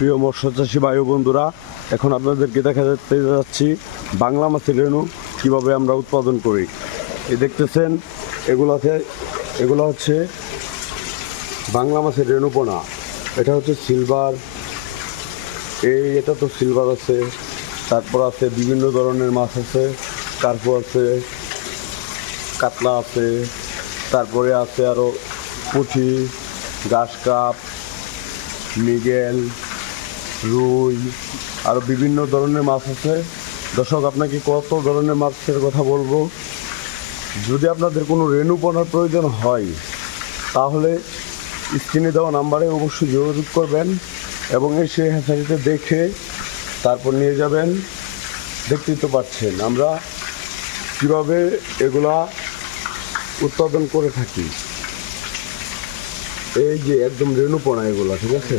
প্রিয় মৎস্য চাষী বায়ু বন্ধুরা, এখন আপনাদেরকে দেখা যাচ্ছে যাচ্ছি বাংলা মাছের রেণু কীভাবে আমরা উৎপাদন করি। এই দেখতেছেন এগুলাতে এগুলো হচ্ছে বাংলা মাছের রেণুপোনা এটা হচ্ছে সিলভার এই এটা তো সিলভার আছে, তারপর আছে বিভিন্ন ধরনের মাছ আছে, কার্পো আছে, কাতলা আছে, তারপরে আছে আরও পুঁটি, ঘাস কাপ, মৃগেল রুই আরও বিভিন্ন ধরনের মাছ আছে। দর্শক, আপনাকে কত ধরনের মাছের কথা বলব? যদি আপনাদের কোনো পোনার প্রয়োজন হয়, তাহলে স্ক্রিনে দেওয়া নাম্বারে অবশ্যই যোগাযোগ করবেন এবং এই এসে হ্যাচারিতে দেখে তারপর নিয়ে যাবেন। দেখতেই তো পাচ্ছেন, আমরা কীভাবে এগুলা উৎপাদন করে থাকি। এই যে একদম রেণুপনা এগুলো, ঠিক আছে?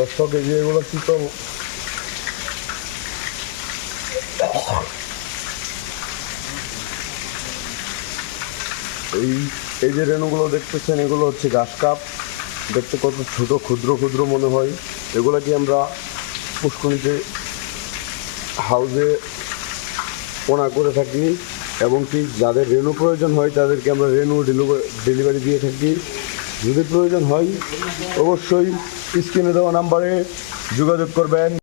দর্শক এই এগুলো কি তো এই এই যে রেণুগুলো দেখতেছেন এগুলো হচ্ছে ঘাস কাপ দেখতে কত ছোট ক্ষুদ্র ক্ষুদ্র মনে হয় এগুলোকে আমরা পুষ্করিতে হাউজে পোনা করে থাকি এবং কি যাদের রেণু প্রয়োজন হয় তাদেরকে আমরা রেণু ডেলিভারি দিয়ে থাকি যদি প্রয়োজন হয় অবশ্যই স্ক্রিনে দেওয়া নাম্বারে যোগাযোগ করবেন।